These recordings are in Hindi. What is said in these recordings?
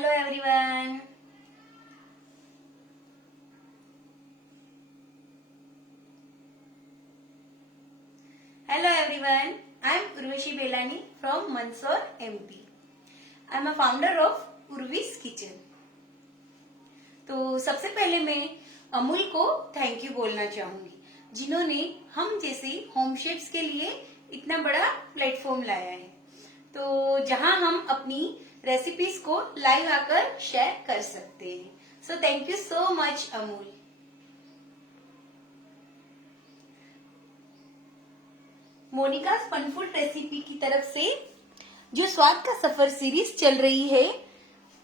Hello everyone. Hello everyone. I am Urvashi Belani from Mandsaur, MP. I am a founder of Urvi's Kitchen. तो सबसे पहले मैं अमूल को थैंक यू बोलना चाहूंगी, जिन्होंने हम जैसे होम शेफ्स के लिए इतना बड़ा प्लेटफॉर्म लाया है, तो जहां हम अपनी रेसिपीज को लाइव आकर शेयर कर सकते हैं. So thank you so much Amul. Monica fun food recipe की तरफ से जो स्वाद का सफर सीरीज चल रही है,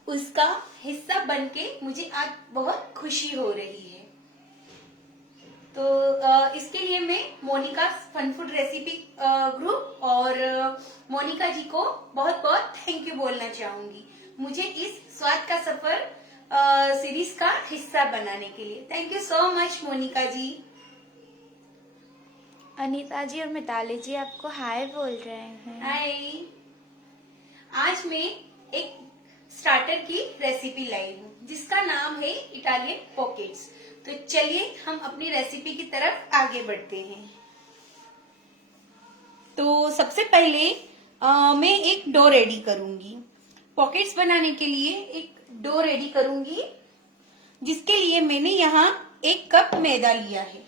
उसका हिस्सा बनके मुझे आज बहुत खुशी हो रही है. तो इसके लिए मैं Monica fun food recipe group और मोनिका जी को बहुत बहुत थैंक यू बोलना चाहूंगी, मुझे इस स्वाद का सफर सीरीज का हिस्सा बनाने के लिए. Thank you so much Monika ji. Anita ji और मिताली जी आपको हाय बोल रहे हैं. हाय. आज मैं एक स्टार्टर की रेसिपी लाई हूँ जिसका नाम है इटालियन पॉकेट्स. तो चलिए हम अपनी रेसिपी की तरफ आगे बढ़ते हैं. तो सबसे पहले मैं एक डो रेडी करूंगी. पॉकेट्स बनाने के लिए एक डो रेडी करूंगी, जिसके लिए मैंने यहाँ 1 कप मैदा लिया है,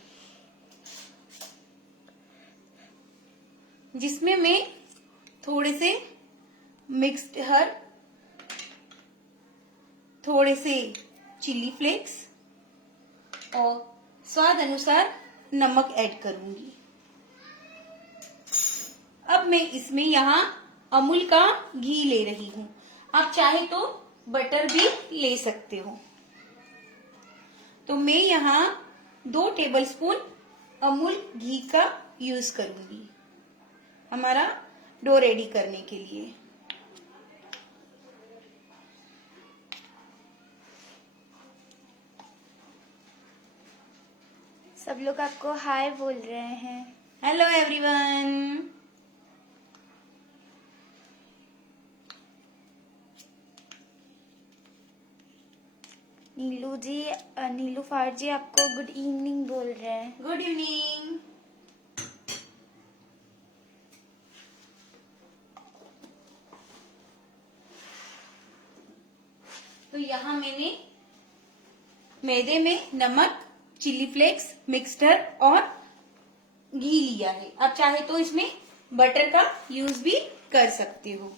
जिसमें मैं थोड़े से मिक्स्ड हर्ब, थोड़े से चिली फ्लेक्स और स्वाद अनुसार नमक ऐड करूंगी. अब मैं इसमें यहाँ अमूल का घी ले रही हूँ. आप चाहे तो बटर भी ले सकते हो. तो मैं यहाँ 2 टेबलस्पून अमूल घी का यूज करूंगी हमारा डो रेडी करने के लिए. सब लोग आपको हाय बोल रहे हैं. Hello everyone. नीलू जी, नीलूफार जी आपको गुड इवनिंग बोल रहे हैं. Good evening. तो यहाँ मैंने मैदे में नमक, चिली फ्लेक्स, मिक्सचर और घी लिया है. आप चाहे तो इसमें बटर का यूज भी कर सकते हो.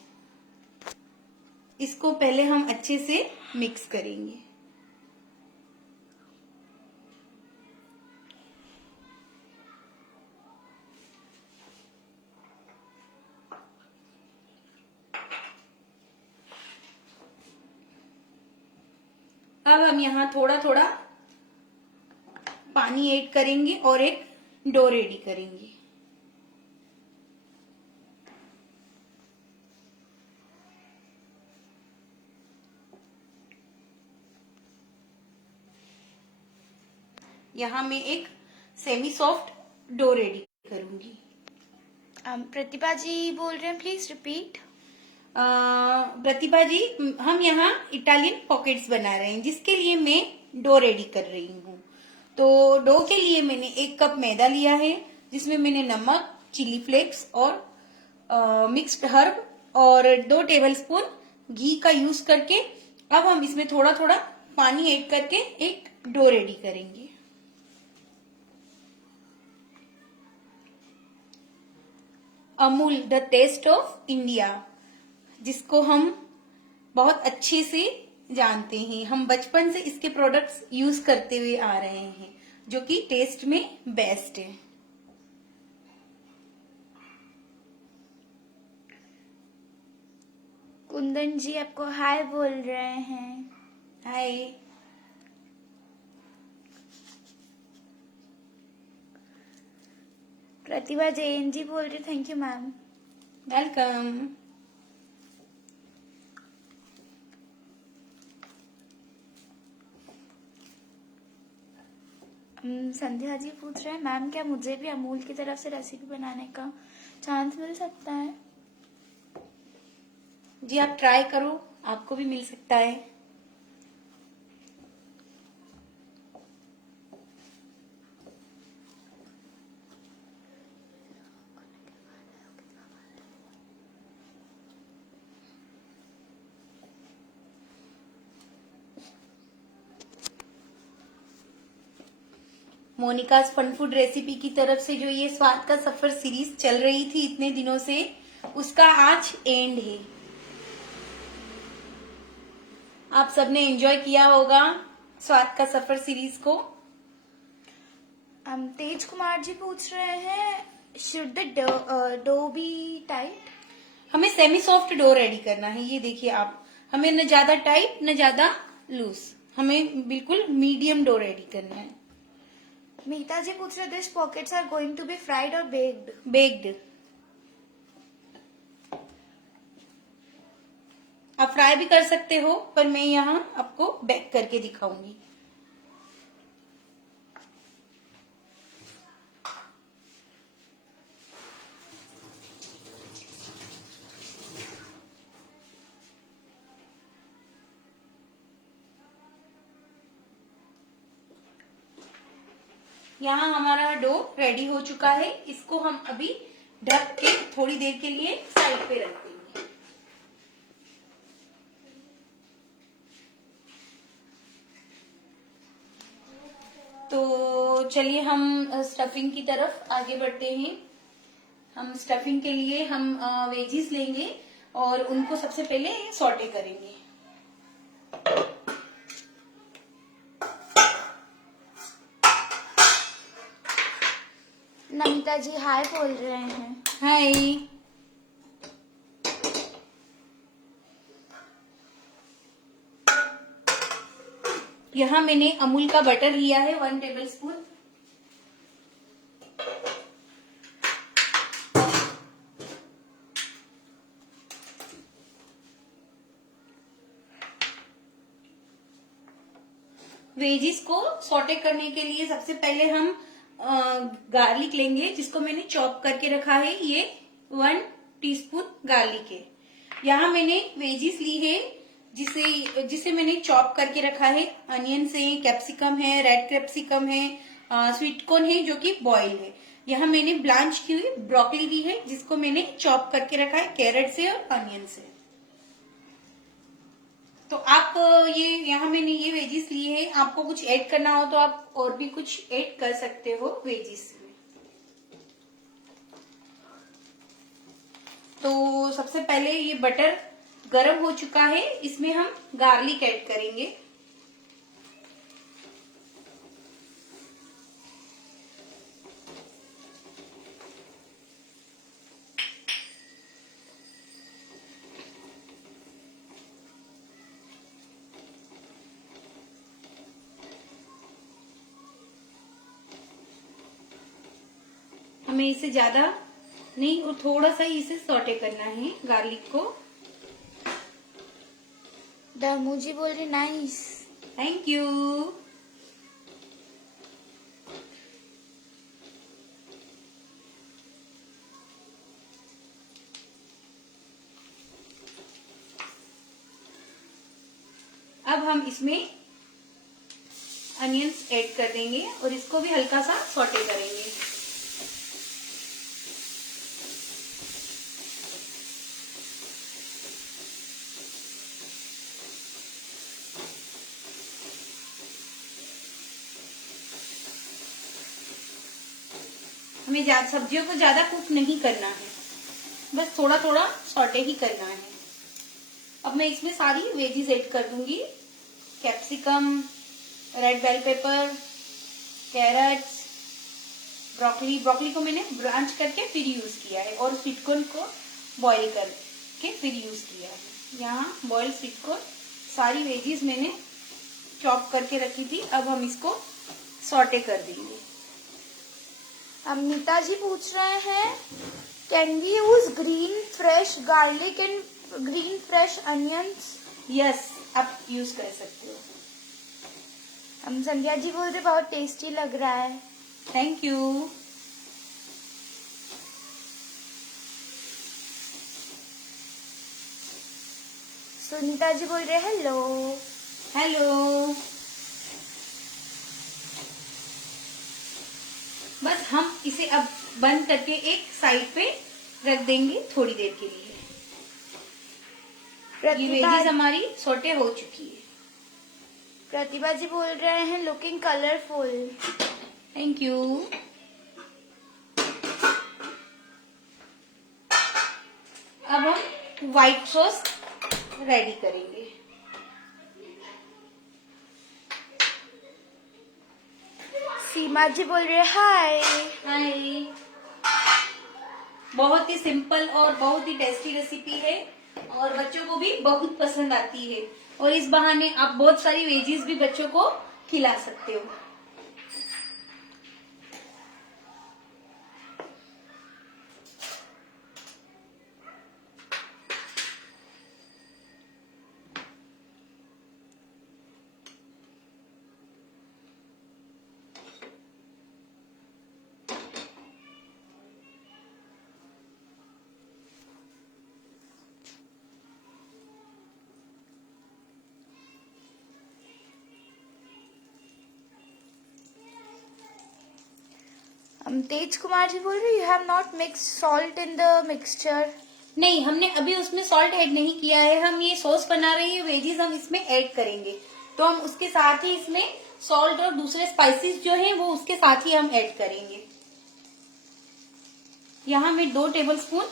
इसको पहले हम अच्छे से मिक्स करेंगे. अब हम यहाँ थोड़ा थोड़ा पानी ऐड करेंगे और एक डो रेडी करेंगे. यहाँ मैं एक सेमी सॉफ्ट डो रेडी करूंगी. प्रतिभा जी बोल रहे हैं, प्लीज रिपीट. प्रतिभा जी, हम यहाँ इटालियन पॉकेट्स बना रहे हैं, जिसके लिए मैं डो रेडी कर रही हूँ. तो डो के लिए मैंने 1 कप मैदा लिया है, जिसमें मैंने नमक, चिली फ्लेक्स और मिक्स्ड हर्ब और 2 टेबलस्पून घी का यूज करके अब हम इसमें थोड़ा थोड़ा पानी ऐड करके एक डो रेडी करेंगे. Amul the taste of India, जिसको हम बहुत अच्छे से जानते हैं, हम बचपन से इसके प्रोडक्ट्स यूज करते हुए आ रहे हैं, जो कि टेस्ट में बेस्ट है. कुंदन जी आपको हाय बोल रहे हैं. हाय. प्रतिभा जैन जी बोल रही, thank you ma'am. Welcome. Sandhya ji पूछ रहे हैं, मैम क्या मुझे भी अमूल की तरफ से रेसिपी बनाने का चांस मिल सकता है? जी आप ट्राई करो, आपको भी मिल सकता है। मोनिकाज फन फूड रेसिपी की तरफ से जो ये स्वाद का सफर सीरीज चल रही थी इतने दिनों से, उसका आज एंड है। आप सबने एंजॉय किया होगा स्वाद का सफर सीरीज को। तेज कुमार जी पूछ रहे हैं, should the dough be tight? हमें सेमी सॉफ्ट डो रेडी करना है। ये देखिए आप, हमें न ज्यादा टाइट न ज्यादा लूज, हमें बिल्कुल मीडियम डो रेडी करना है। मीता जी पूछ रहे, this pockets are going to be fried और बेक्ड? बेक्ड। आप फ्राई भी कर सकते हो, पर मैं यहाँ आपको बेक करके दिखाऊंगी। यहाँ हमारा डो रेडी हो चुका है। इसको हम अभी ढक के थोड़ी देर के लिए साइड पे रख देंगे। तो चलिए हम स्टफिंग की तरफ आगे बढ़ते हैं। हम स्टफिंग के लिए हम वेजीज लेंगे और उनको सबसे पहले सॉटे करेंगे। नमिता जी हाय बोल रहे हैं। हाय। यहाँ मैंने अमूल का बटर लिया है 1 टेबलस्पून। वेजिस को सॉटे करने के लिए सबसे पहले हम गार्लिक लेंगे, जिसको मैंने चॉप करके रखा है। ये 1 टीस्पून गार्लिक है। यहाँ मैंने वेजिस ली है, जिसे मैंने चॉप करके रखा है। अनियंस है, कैप्सिकम है, रेड कैप्सिकम है, स्वीट कॉर्न है जो कि बॉइल है। यहाँ मैंने ब्लांच की हुई ब्रोकली ली है, जिसको मैंने चॉप करके रखा है कैरेट से और अनियन से। तो आप ये यहाँ मैंने ये वेजिस लिए हैं। आपको कुछ ऐड करना हो तो आप और भी कुछ ऐड कर सकते हो वेजिस में। तो सबसे पहले ये बटर गरम हो चुका है, इसमें हम गार्लिक ऐड करेंगे। हमें इसे ज्यादा नहीं और थोड़ा सा इसे सॉटे करना है गार्लिक को। दमू जी बोल रही नाइस। Thank you. अब हम इसमें अनियंस ऐड कर देंगे और इसको भी हल्का सा सॉटे करेंगे। हमें सब्जियों को ज्यादा कुक नहीं करना है, बस थोड़ा थोड़ा सॉटे ही करना है। अब मैं इसमें सारी वेजीज ऐड कर दूंगी। Capsicum, red bell pepper, carrots, broccoli को मैंने ब्रांच करके फिर यूज किया है और स्वीट कॉर्न को बॉईल करके फिर यूज किया है। यहाँ बॉइल्ड स्वीट कॉर्न सारी वेजीज मैंने चॉप करके रखी थी। अब हम इसको सॉटे कर देंगे। अमिता जी पूछ रहे हैं, can we use green fresh garlic and green fresh onions? Yes, आप यूज कर सकते हो। हम संध्या जी बोल रहे बहुत टेस्टी लग रहा है। Thank you. सुनीता जी बोल रहे हैं हेलो। हेलो। बस हम इसे अब बंद करके एक साइड पे रख देंगे थोड़ी देर के लिए। ये वेजीज हमारी सॉटे हो चुकी है। प्रतिभा जी बोल रहे हैं लुकिंग कलरफुल। Thank you. अब हम व्हाइट सॉस रेडी करेंगे। सीमा जी बोल रहे हैं हाय। हाय। बहुत ही सिंपल और बहुत ही टेस्टी रेसिपी है और बच्चों को भी बहुत पसंद आती है और इस बहाने आप बहुत सारी वेजीज भी बच्चों को खिला सकते हो। तेज कुमार जी बोल रहे you have not mix salt in the mixture. नहीं, हमने अभी उसमें सॉल्ट ऐड नहीं किया है। हम ये सॉस बना रहे हैं, वेजीज हम इसमें ऐड करेंगे तो हम उसके साथ ही इसमें सॉल्ट और दूसरे स्पाइसेस जो हैं वो उसके साथ ही हम ऐड करेंगे। यहाँ मैं 2 टेबलस्पून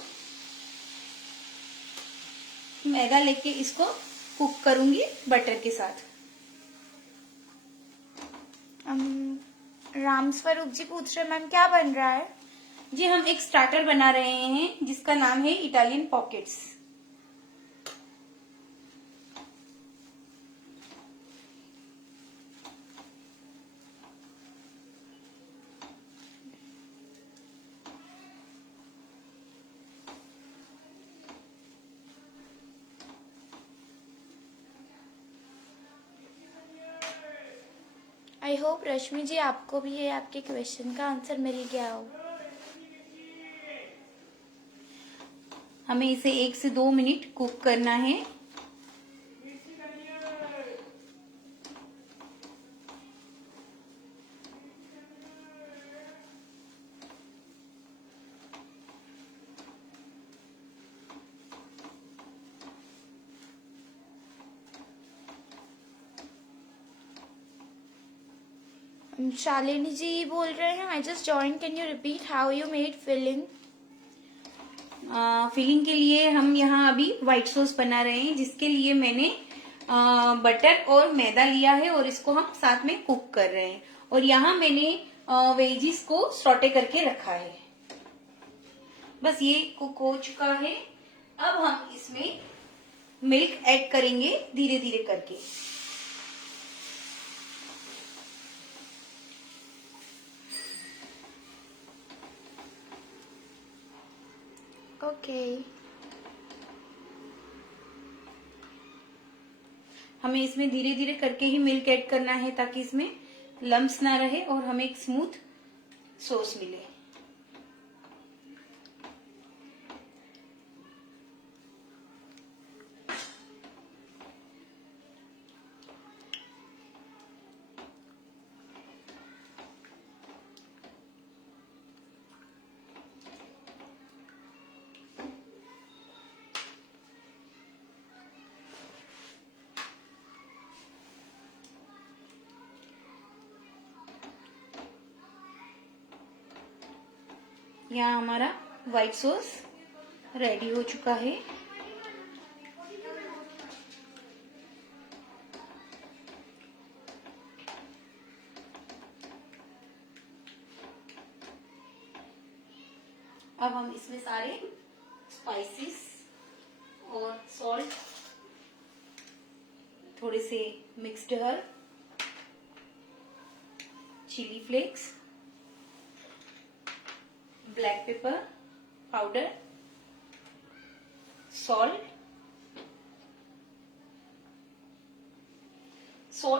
मैदा लेके इसको कुक करूंगी बटर के साथ। राम स्वरूप जी पूछ रहे मैम क्या बन रहा है। जी हम एक स्टार्टर बना रहे हैं जिसका नाम है इटालियन पॉकेट्स। आई होप रश्मि जी आपको भी ये आपके क्वेश्चन का आंसर मिल गया हो। हमें इसे 1 से 2 मिनट कुक करना है। शालिनी जी बोल रहे हैं I just join can you repeat how you made filling. Filling के लिए हम यहाँ अभी व्हाइट सॉस बना रहे हैं जिसके लिए मैंने बटर और मैदा लिया है और इसको हम साथ में कुक कर रहे हैं और यहाँ मैंने वेजीज को सॉटे करके रखा है। बस ये कुक हो चुका है। अब हम इसमें मिल्क ऐड करेंगे धीरे धीरे करके। ओके हमें इसमें धीरे धीरे करके ही मिल्क ऐड करना है ताकि इसमें लम्स ना रहे और हमें एक स्मूथ सॉस मिले। यहाँ हमारा व्हाइट सॉस रेडी हो चुका है। अब हम इसमें सारे स्पाइसेस और सॉल्ट, थोड़े से mixed herb, chilli flakes, black pepper powder, salt,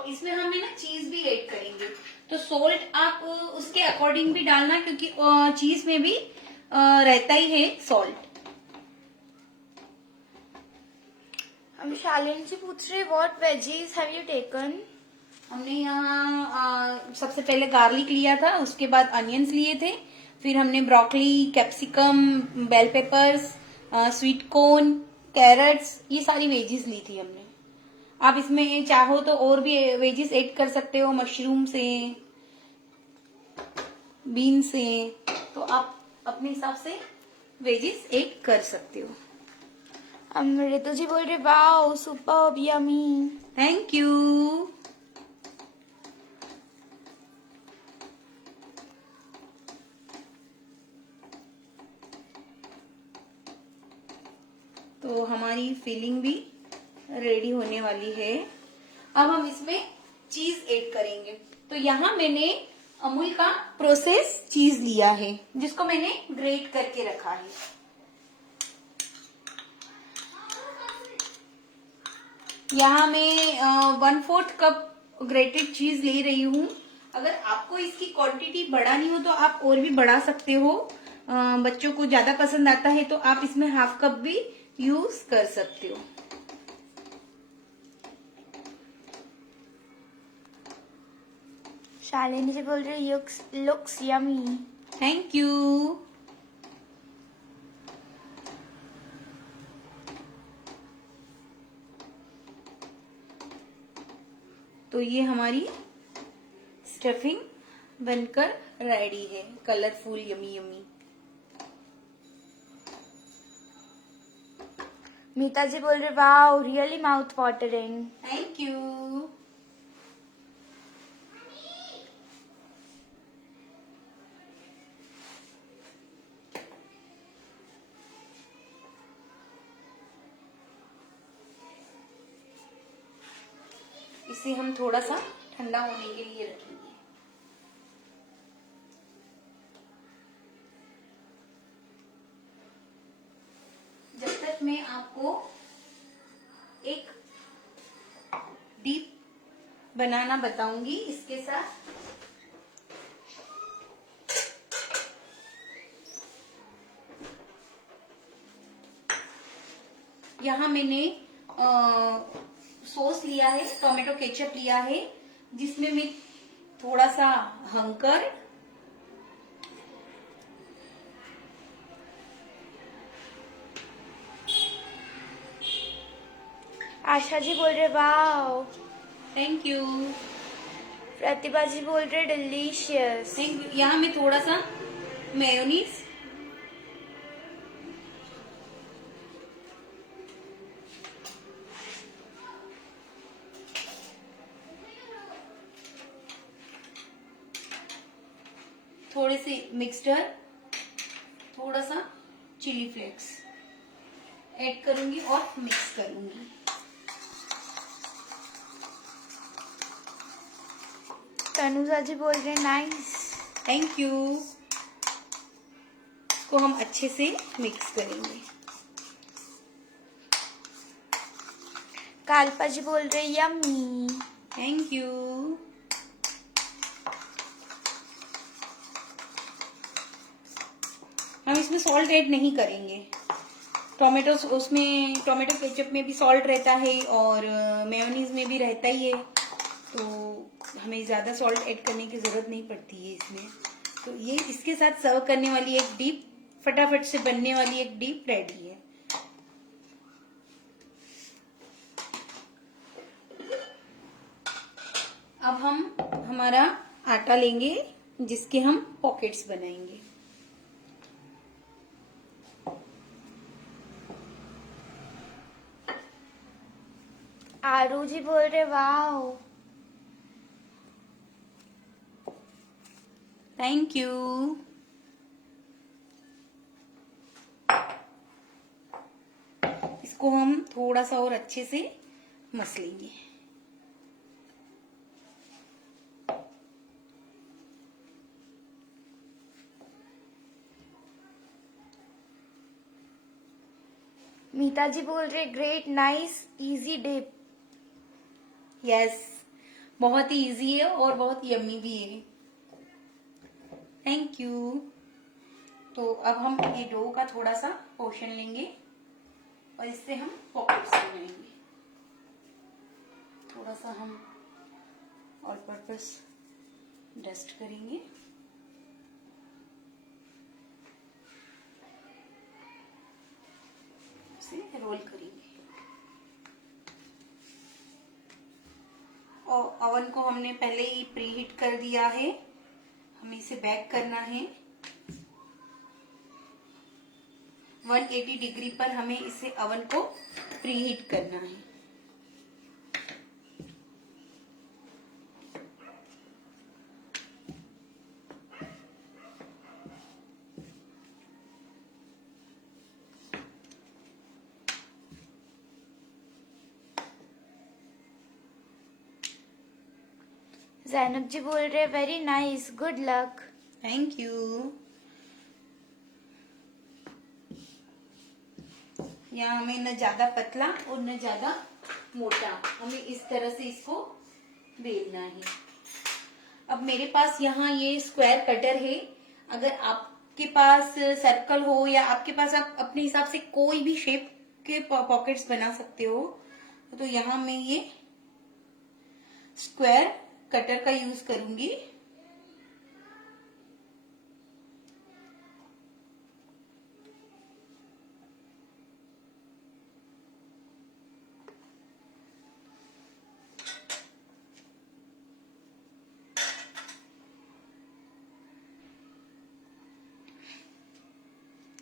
इसमें हम है ना चीज भी ऐड करेंगे तो सॉल्ट आप उसके अकॉर्डिंग भी डालना क्योंकि चीज में भी रहता ही है सॉल्ट। हम शालिनी से पूछ रहे what veggies have you taken? हमने यहाँ सबसे पहले गार्लिक लिया था, उसके बाद अनियंस लिए थे, फिर हमने broccoli, capsicum, bell peppers, sweet corn, carrots, ये सारी वेजीज ली थी हमने। आप इसमें चाहो तो और भी वेजीज ऐड कर सकते हो, मशरूम से, बीन से, तो आप अपने हिसाब से वेजीज ऐड कर सकते हो। हम ऋतु जी बोल रहे wow superb yummy. Thank you. तो हमारी फिलिंग भी रेडी होने वाली है। अब हम इसमें चीज ऐड करेंगे। तो यहाँ मैंने अमूल का प्रोसेस चीज लिया है, जिसको मैंने ग्रेट करके रखा है। यहाँ मैं 1/4 कप ग्रेटेड चीज ले रही हूँ। अगर आपको इसकी क्वांटिटी बढ़ानी हो तो आप और भी बढ़ा सकते हो। बच्चों को ज्यादा पसंद आता है तो आप इसमें 1/2 कप भी यूज कर सकते हो। शालिनी जी बोल रहे लुक्स यमी। Thank you. तो ये हमारी स्टफिंग बनकर रेडी है, कलरफुल यमी यमी। मीता जी बोल रहे wow really mouth watering. Thank you. इसे हम थोड़ा सा ठंडा होने के लिए रखेंगे। जब तक मैं आपको एक डीप बनाना बताऊंगी इसके साथ। यहाँ मैंने सॉस लिया है, टोमेटो केचप लिया है, जिसमें मैं थोड़ा सा हंकर, आशा जी बोल रहे wow. Thank you. Pratibha ji बोल रहे डिलीशियस। Thank you. यहाँ मैं थोड़ा सा मेयोनीज, थोड़े से मिक्सचर, थोड़ा सा चिली फ्लेक्स ऐड करूंगी और मिक्स करूंगी। तनुजा जी बोल रहे नाइस। Thank you. इसको हम अच्छे से मिक्स करेंगे। काल्पा जी बोल रहे यम्मी। Thank you. हम इसमें सॉल्ट ऐड नहीं करेंगे। टोमेटो केचप में भी सॉल्ट रहता है और मेयोनीज में भी रहता ही है, तो हमें ज्यादा सॉल्ट ऐड करने की जरूरत नहीं पड़ती है इसमें। तो ये इसके साथ सर्व करने वाली एक डीप, फटाफट से बनने वाली एक डीप रेडी है। अब हम हमारा आटा लेंगे, जिसके हम पॉकेट्स बनाएंगे। आरू जी बोल रहे वाओ। Thank you. इसको हम थोड़ा सा और अच्छे से मस लेंगे। मीता जी बोल रहे great nice easy dip. Yes, बहुत ही इजी है और बहुत यम्मी भी है। Thank you. तो अब हम ये डो का थोड़ा सा पोर्शन लेंगे और इससे हम पॉकेट्स बनाएंगे। थोड़ा सा हम ऑल पर्पस डस्ट करेंगे। इसे रोल करेंगे और ओवन को हमने पहले ही प्री हीट कर दिया है। हमें इसे बेक करना है 180 डिग्री पर। हमें इसे ओवन को प्री हीट करना है। जैनब जी बोल रहे very nice, good luck. Thank you. यहाँ हमें न ज्यादा पतला और न ज्यादा मोटा, हमें इस तरह से इसको बेलना है। अब मेरे पास यहाँ ये स्क्वायर कटर है। अगर आपके पास सर्कल हो या आपके पास आप अपने हिसाब से कोई भी शेप के पॉकेट्स बना सकते हो, तो यहाँ मैं ये स्क्वायर कटर का यूज करूंगी।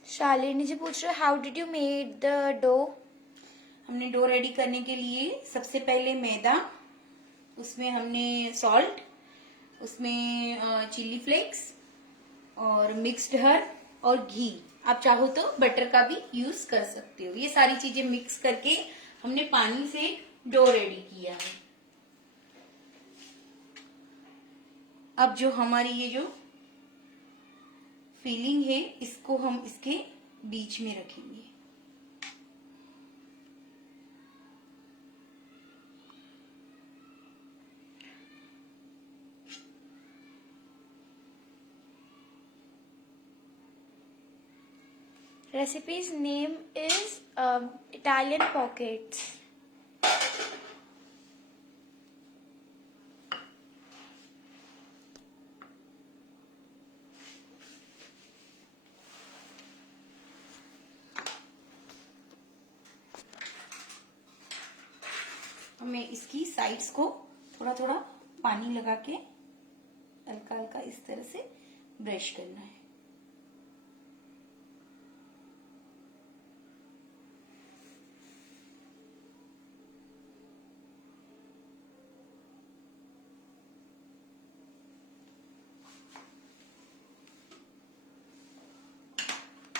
शालिनी जी पूछ रहे how did you made the dough. हमने डो रेडी करने के लिए सबसे पहले मैदा, उसमें हमने सॉल्ट, उसमें चिली फ्लेक्स और मिक्स्ड हर्ब और घी, आप चाहो तो बटर का भी यूज कर सकते हो। ये सारी चीजें मिक्स करके हमने पानी से डो रेडी किया है। अब जो हमारी ये जो फिलिंग है, इसको हम इसके बीच में रखेंगे। Recipes name is Italian pockets. हमें इसकी साइड्स को थोड़ा थोड़ा पानी लगा के हल्का हल्का इस तरह से ब्रश करना है।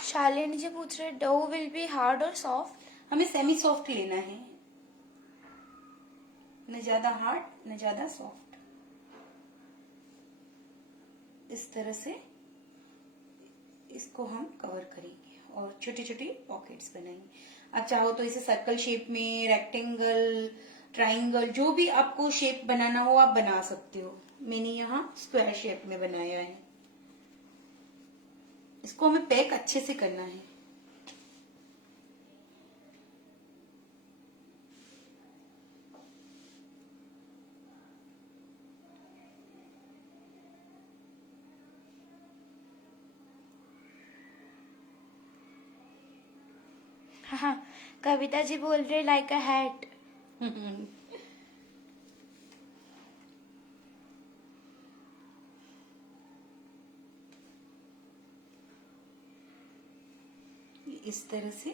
शालिनी जी पूछ रहे डो विल बी हार्ड और सॉफ्ट। हमें सेमी सॉफ्ट लेना है, न ज्यादा हार्ड न ज्यादा सॉफ्ट। इस तरह से इसको हम कवर करेंगे और छोटे छोटे पॉकेट्स बनाएंगे। आप चाहो तो इसे सर्कल शेप में, रेक्टेंगल, ट्राइंगल, जो भी आपको शेप बनाना हो आप बना सकते हो। मैंने यहाँ स्क्वायर शेप में बनाया है। इसको हमें पैक अच्छे से करना है। हाँ, कविता जी बोल रहे लाइक अ हैट। इस तरह से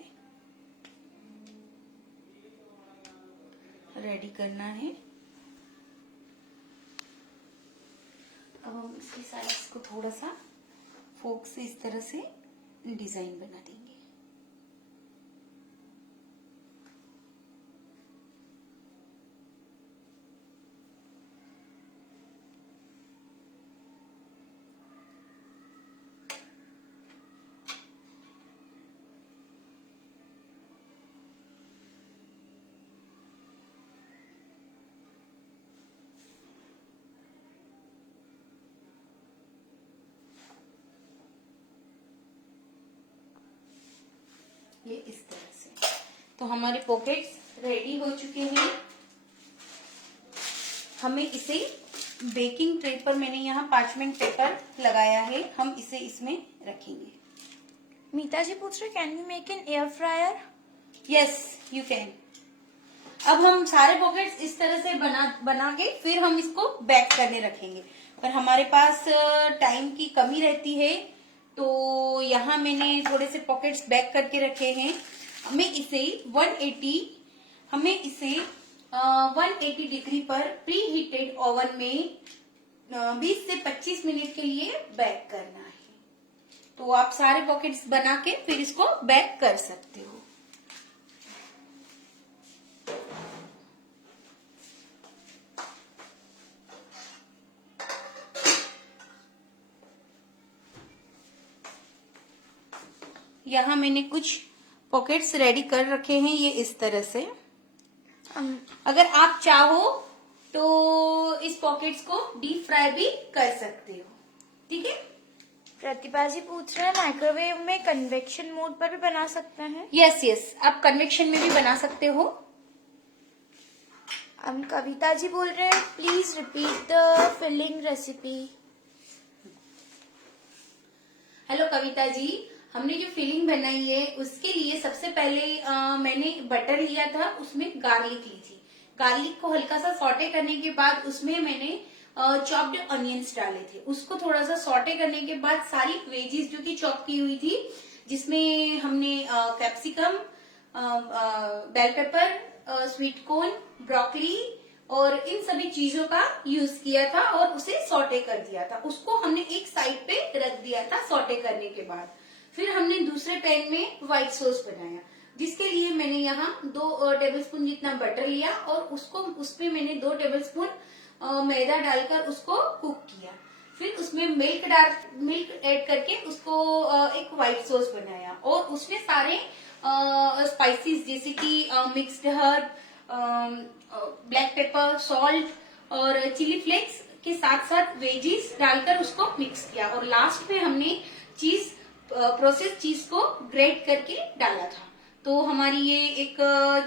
रेडी करना है। अब हम इसकी साइड्स को थोड़ा सा फोक से इस तरह से डिजाइन बना देंगे। ये इस तरह से। तो हमारे पॉकेट्स रेडी हो चुके हैं। हमें इसे बेकिंग ट्रे पर, मैंने यहाँ पार्चमेंट पेपर लगाया है, हम इसे इसमें रखेंगे। मीता जी पूछ रहे can we make in air fryer? Yes you can. अब हम सारे पॉकेट्स इस तरह से बना के फिर हम इसको बैक करने रखेंगे, पर हमारे पास टाइम की कमी रहती है, तो यहाँ मैंने थोड़े से पॉकेट्स बैक करके रखे हैं। हमें इसे 180 डिग्री पर प्री हीटेड ओवन में 20 से 25 मिनट के लिए बैक करना है। तो आप सारे पॉकेट्स बना के फिर इसको बैक कर सकते हो। यहाँ मैंने कुछ पॉकेट्स रेडी कर रखे हैं, ये इस तरह से। अगर आप चाहो तो इस पॉकेट्स को डीप फ्राई भी कर सकते हो, ठीक है। प्रतिभा जी पूछ रहे हैं माइक्रोवेव में कन्वेक्शन मोड पर भी बना सकते हैं? यस, आप कन्वेक्शन में भी बना सकते हो। कविता जी बोल रहे हैं please repeat the filling recipe. Hello Kavita ji, हमने जो फिलिंग बनाई है उसके लिए सबसे पहले मैंने बटर लिया था, उसमें गार्लिक ली थी। गार्लिक को हल्का सा सॉटे करने के बाद उसमें मैंने चॉप्ड अनियंस डाले थे। उसको थोड़ा सा सॉटे करने के बाद सारी वेजीज जो कि चॉप की हुई थी, जिसमें हमने capsicum, bell pepper, sweet corn, broccoli और इन सभी चीजों का यूज किया था और उसे सॉटे कर दिया था। उसको हमने एक साइड पे रख दिया था सॉटे करने के बाद। फिर हमने दूसरे पैन में व्हाइट सॉस बनाया, जिसके लिए मैंने यहाँ 2 टेबलस्पून जितना बटर लिया और उसमें मैंने 2 टेबलस्पून मैदा डालकर उसको कुक किया। फिर उसमें मिल्क ऐड करके उसको एक व्हाइट सॉस बनाया और उसमें सारे स्पाइसेस जैसे कि mixed herb, black pepper, salt और चिली फ्लेक्स के साथ साथ वेजीज डालकर उसको मिक्स किया और लास्ट में हमने प्रोसेस चीज को ग्रेट करके डाला था। तो हमारी ये एक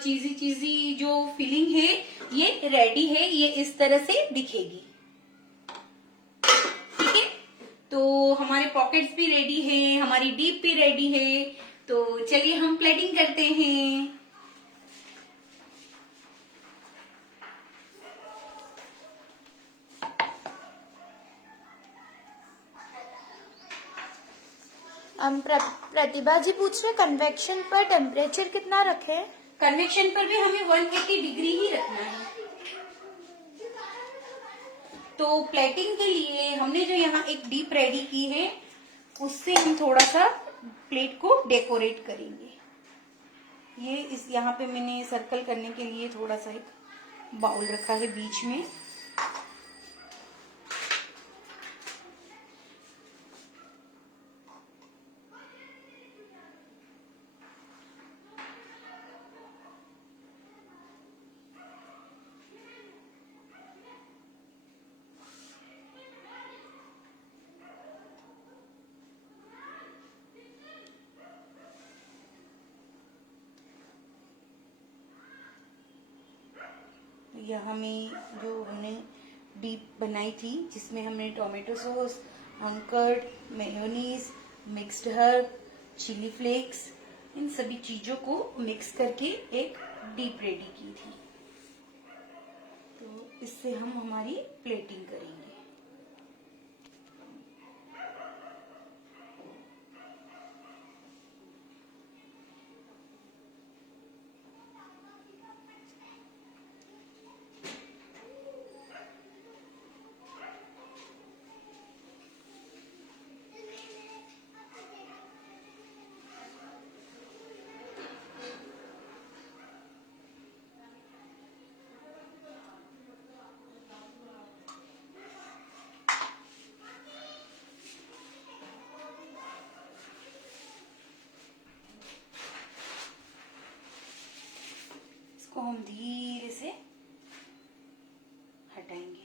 चीजी जो फिलिंग है ये रेडी है, ये इस तरह से दिखेगी, ठीक है। तो हमारे पॉकेट्स भी रेडी है, हमारी डीप भी रेडी है। तो चलिए हम प्लेटिंग करते हैं। प्रतिभा जी पूछ रहे कन्वेक्शन पर टेम्परेचर कितना रखें? कन्वेक्शन पर भी हमें 180 डिग्री ही रखना है। तो प्लेटिंग के लिए हमने जो यहाँ एक डीप रेडी की है, उससे हम थोड़ा सा प्लेट को डेकोरेट करेंगे। ये यहाँ पे मैंने सर्कल करने के लिए थोड़ा सा एक बाउल रखा है बीच में। यह हमें जो हमने डीप बनाई थी, जिसमें हमने टोमेटो सॉस, अंकर्ड, mayonnaise, mixed herb, chilli flakes, इन सभी चीजों को मिक्स करके एक डीप रेडी की थी। तो इससे हम हमारी प्लेटिंग करेंगे। इसको हम धीरे से हटाएंगे।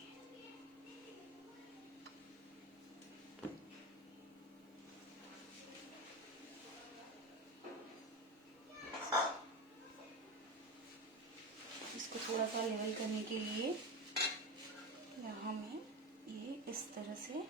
इसको थोड़ा सा लेवल करने के लिए से।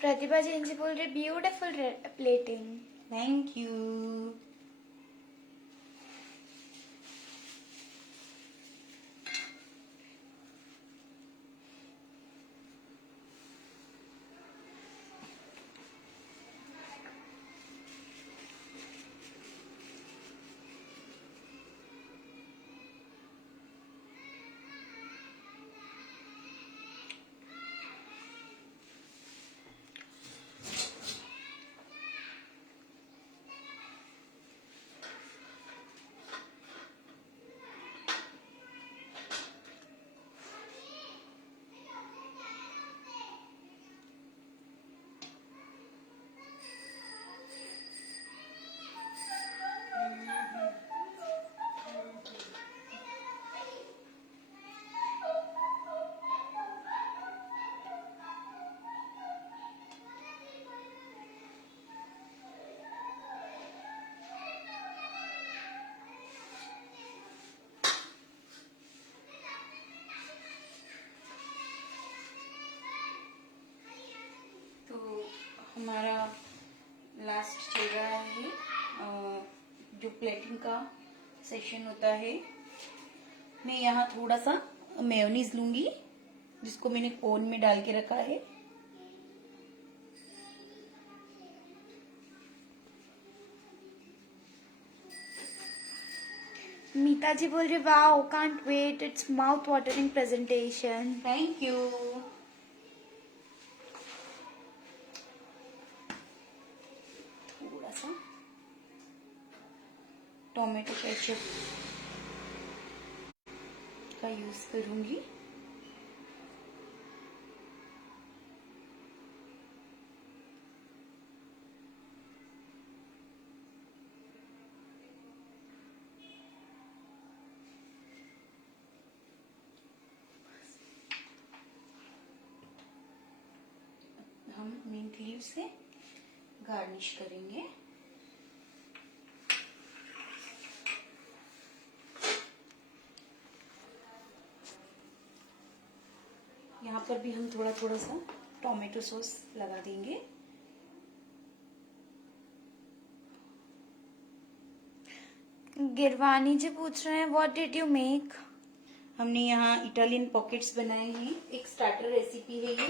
प्रतिभा जैन जी बोल रहे ब्यूटीफुल प्लेटिंग। Thank you. तो हमारा लास्ट चल रहा है जो प्लेटिंग का सेशन होता है। मैं यहाँ थोड़ा सा मेयोनीज लूंगी जिसको मैंने ओवन में डाल के रखा है। मीता जी बोल रहे wow can't wait, it's mouth watering presentation. Thank you. थोड़ा सा टोमेटो केचप का यूज करूंगी। हम मिंट लीव से गार्निश करेंगे। यहाँ पर भी हम थोड़ा थोड़ा सा टोमेटो सॉस लगा देंगे। गिरवानी जी पूछ रहे हैं व्हाट डिड यू मेक। हमने यहाँ इटालियन पॉकेट्स बनाए हैं, एक स्टार्टर रेसिपी है ये।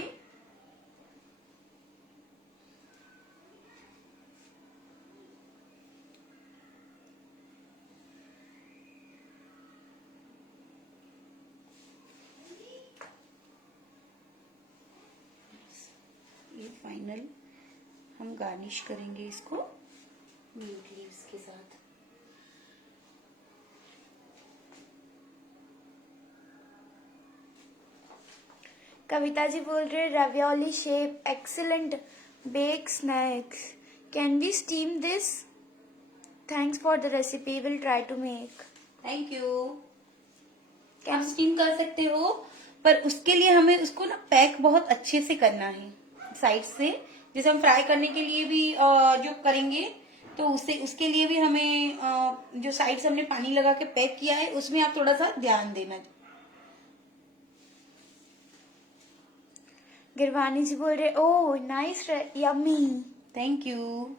ये फाइनल हम गार्निश करेंगे इसको मिंट लीव्स के साथ। कविता जी बोल रहे ravioli shape excellent bake snacks, can we steam this, thanks for the recipe, will try to make. Thank you. आप स्टीम कर सकते हो, पर उसके लिए हमें उसको ना पैक बहुत अच्छे से करना है साइड से। जैसे हम फ्राई करने के लिए भी जो करेंगे तो उसके लिए भी हमें जो साइड से हमने पानी लगा के पैक किया है उसमें आप थोड़ा सा ध्यान देना। गिरवानी जी बोल रहे oh nice yummy. Thank you.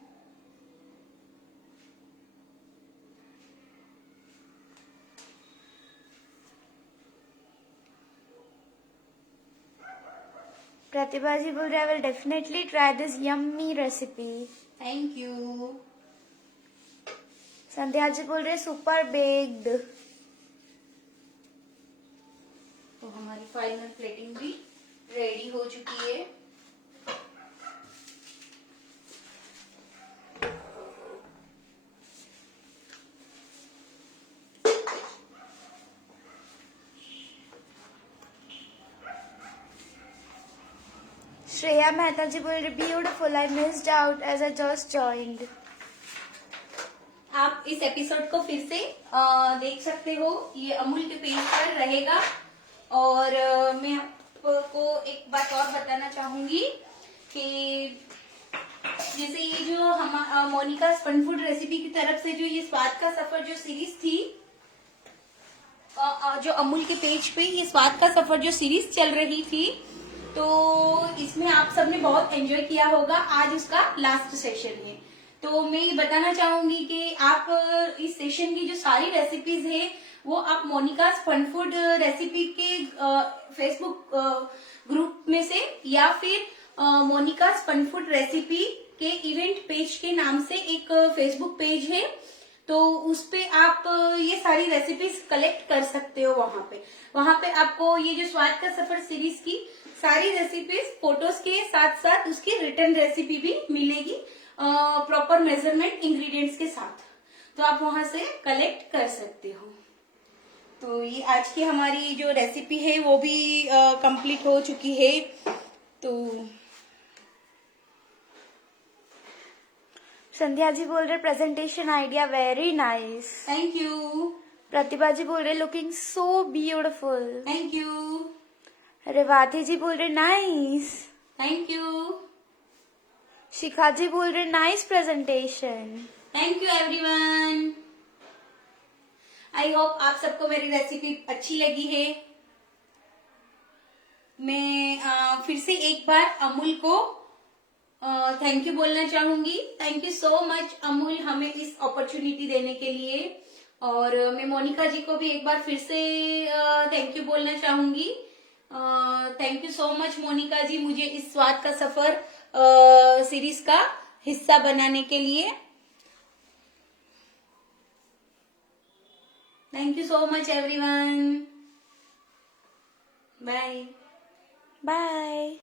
Pratibha ji बोल रहे I will definitely try this yummy recipe. Thank you. Sandhya ji बोल रहे सुपर बेक्ड। तो हमारी फाइनल प्लेटिंग भी रेडी हो चुकी है। श्रेया मेहता जी बोल रहे beautiful, I missed out as I just joined. आप इस एपिसोड को फिर से देख सकते हो, ये अमूल के पेज पर रहेगा। और मैं आपको एक बात और बताना चाहूंगी कि जैसे ये जो हम मोनिका फन फूड रेसिपी की तरफ से जो ये स्वाद का सफर जो सीरीज थी, जो अमूल के पेज पे ये स्वाद का सफर जो सीरीज चल रही थी, तो इसमें आप सबने बहुत एंजॉय किया होगा। आज उसका लास्ट सेशन है, तो मैं ये बताना चाहूंगी कि आप इस सेशन की जो सारी रेसिपीज है वो आप मोनिका फन फूड रेसिपी के फेसबुक ग्रुप में से या फिर मोनिका फन फूड रेसिपी के इवेंट पेज के नाम से एक फेसबुक पेज है, तो उस पे आप ये सारी रेसिपीज कलेक्ट कर सकते हो। वहां पे आपको ये जो स्वाद का सफर सीरीज की सारी रेसिपीज फोटोज के साथ साथ उसकी रिटर्न रेसिपी भी मिलेगी, प्रॉपर मेजरमेंट इंग्रेडिएंट्स के साथ, तो आप वहां से कलेक्ट कर सकते हो। तो ये आज की हमारी जो रेसिपी है वो भी कंप्लीट हो चुकी है। तो संध्या जी बोल रहे presentation idea very nice. Thank you. Pratibha ji बोल रहे looking so beautiful. Thank you. Revati ji बोल रहे nice. Thank you. Shikha ji बोल रहे nice presentation. Thank you everyone. I hope आप सबको मेरी रेसिपी अच्छी लगी है। मैं फिर से एक बार अमूल को थैंक यू बोलना चाहूंगी। Thank you so much Amul, हमें इस अपॉर्चुनिटी देने के लिए। और मैं मोनिका जी को भी एक बार फिर से थैंक यू बोलना चाहूंगी। Thank you so much Monika ji, मुझे इस स्वाद का सफर सीरीज का हिस्सा बनाने के लिए। Thank you so much everyone. Bye bye.